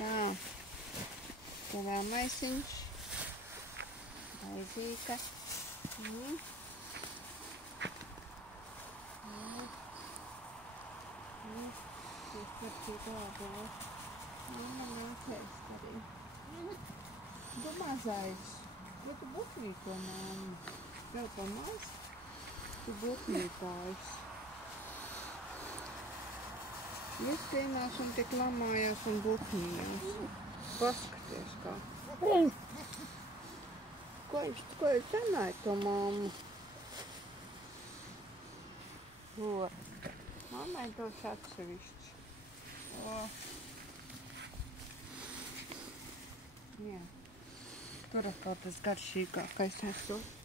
Tā. Te vēl maisiņš. Aizīka. Man neķēst arī. Tu mazais. Bet tu butnīko, māma. Vēl pa maz? Tu butnīkājis. Viss pienās un tik lamājās un butnījās. Paskaties kā. Ko jūs cenāji to mammu? O. Mammai došu atsevišķi. O. Jā. Tur atkal tas garšīgākais esot.